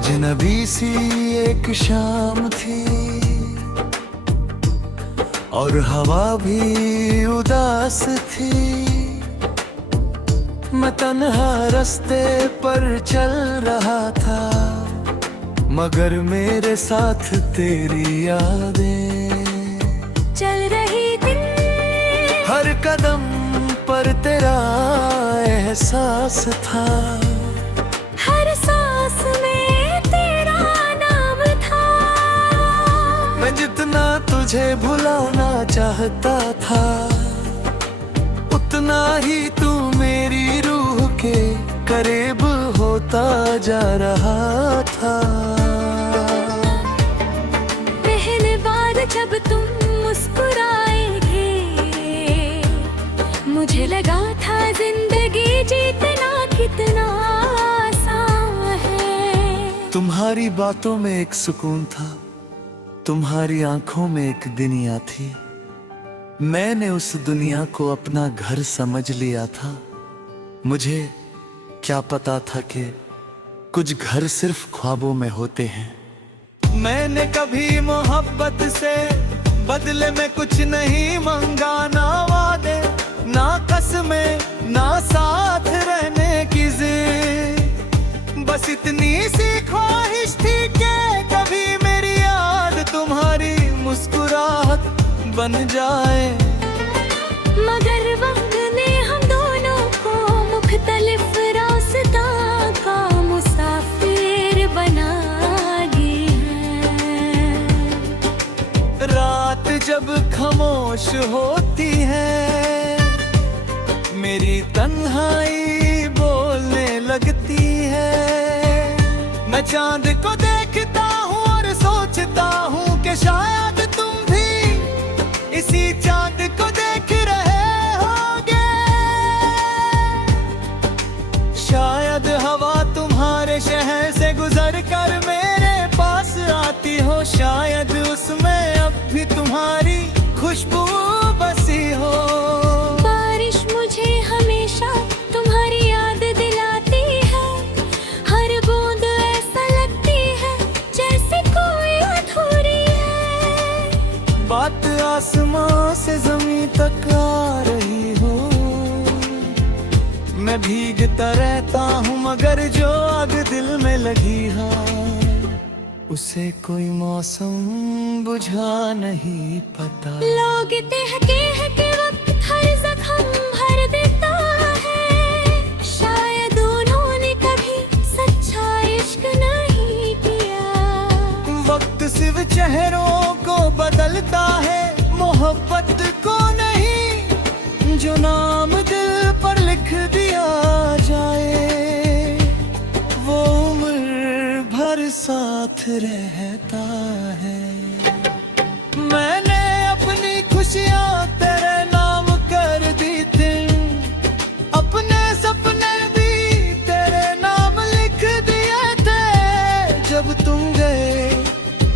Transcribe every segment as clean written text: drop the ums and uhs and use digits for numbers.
अजनबी सी एक शाम थी और हवा भी उदास थी। मैं तन्हा रास्ते पर चल रहा था, मगर मेरे साथ तेरी यादें चल रही थी। हर कदम पर तेरा एहसास था, हर सांस में तेरा नाम था। मैं जितना तुझे भुलाना चाहता था, उतना ही तू मेरी रूह के करीब होता जा रहा था। पहली बार जब तुम मुस्कुराएंगे, मुझे लगा था जिंदगी जीतना कितना आसान है। तुम्हारी बातों में एक सुकून था, तुम्हारी आंखों में एक दुनिया थी। मैंने उस दुनिया को अपना घर समझ लिया था। मुझे क्या पता था कि कुछ घर सिर्फ ख्वाबों में होते हैं। मैंने कभी मोहब्बत से बदले में कुछ नहीं मांगा, ना वादे ना कसमें ना साथ रहने की जिद। बस इतनी सी ख्वाहिश थी कि कभी मेरी याद तुम्हारी मुस्कुराहट बन जाए। मगर वक्त ने हम दोनों को मुख्तलिफ रास्ता का मुसाफिर बना दिया है। रात जब खामोश होती है, मेरी तन्हाई बोलने लगती है। मैं चांद को देखता हूँ और सोचता हूँ कि शायद तुम भी इसी चांद को देख रहे होगे। शायद हवा तुम्हारे शहर से गुजर कर मेरे पास आती हो, शायद उसमें अब भी तुम्हारी खुशबू बसी हो। बारिश मुझे हमेशा तुम्हारी याद दिलाती है, हर बूंद ऐसा लगती है जैसे कोई अधूरी है। बात आसमां से जमीन तक आ रही हो, मैं भीगता रहता हूँ मगर जो आग दिल में लगी है, उसे कोई मौसम बुझा नहीं पता। लोग कहते हैं कि वक्त हर जख्म भर देता है, शायद उन्होंने कभी सच्चा इश्क नहीं किया। वक्त सिर्फ चेहरों को बदलता है, मोहब्बत को नहीं। जो नाम दिल पर लिख दिया जाए, वो उम्र भर साथ रहता है। मैंने अपनी खुशियाँ तेरे नाम कर दी थी, अपने सपने भी तेरे नाम लिख दिए थे। जब तुम गए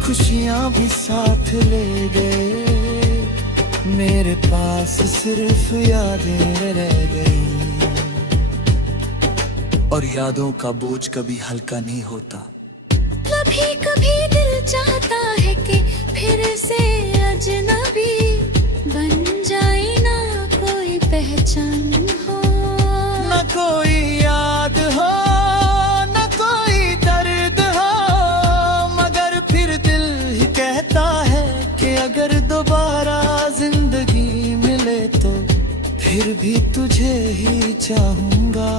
खुशियाँ भी साथ ले गए, मेरे पास सिर्फ यादें रह गई। और यादों का बोझ कभी हल्का नहीं होता। कभी कभी दिल चाहता है कि फिर से अजनबी बन जाए, ना कोई पहचान हो, न कोई याद हो, न कोई दर्द हो। मगर फिर दिल ही कहता है कि अगर दोबारा जिंदगी मिले तो फिर भी तुझे ही चाहूंगा।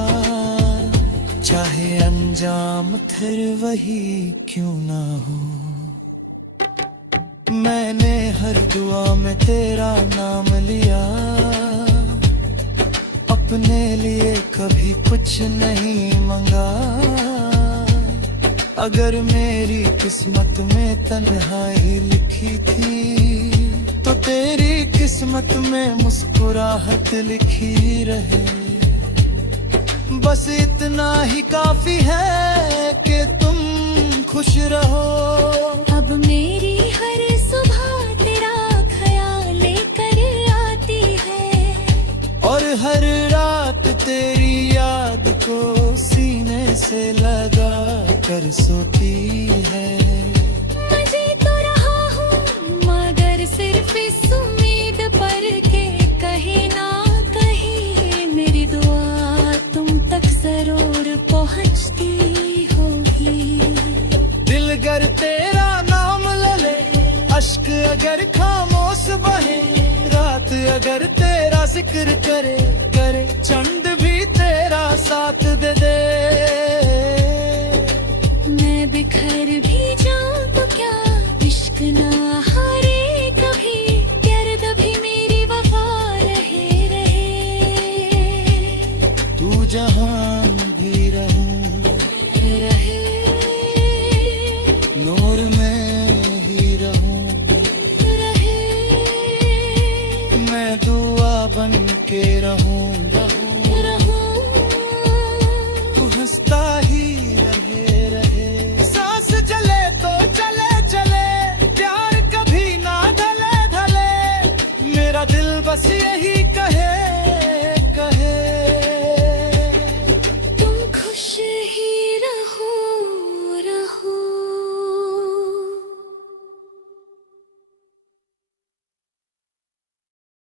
चाहे अंजाम फिर वही क्यों ना हो। मैंने हर दुआ में तेरा नाम लिया, अपने लिए कभी कुछ नहीं मंगा। अगर मेरी किस्मत में तन्हाई लिखी थी, तो तेरी किस्मत में मुस्कुराहट लिखी रहे। बस इतना ही काफी है कि तुम खुश रहो। अब मेरी हर सुबह तेरा ख्याल लेकर आती है, और हर रात तेरी याद को सीने से लगा कर पर सोती है। मैं जी तो रहा हूँ मगर सिर्फ इस उम्मीद पर के कहीं ना कहीं मेरी दुआ तुम तक जरूर पहुँचती होगी। दिल गर तेरा नाम ले ले, अश्क अगर खामोश बहे, रात अगर तेरा जिक्र करे करे, चंद भी तेरा साथ दे दे। मैं बिखर भी जाऊं तो क्या इश्क न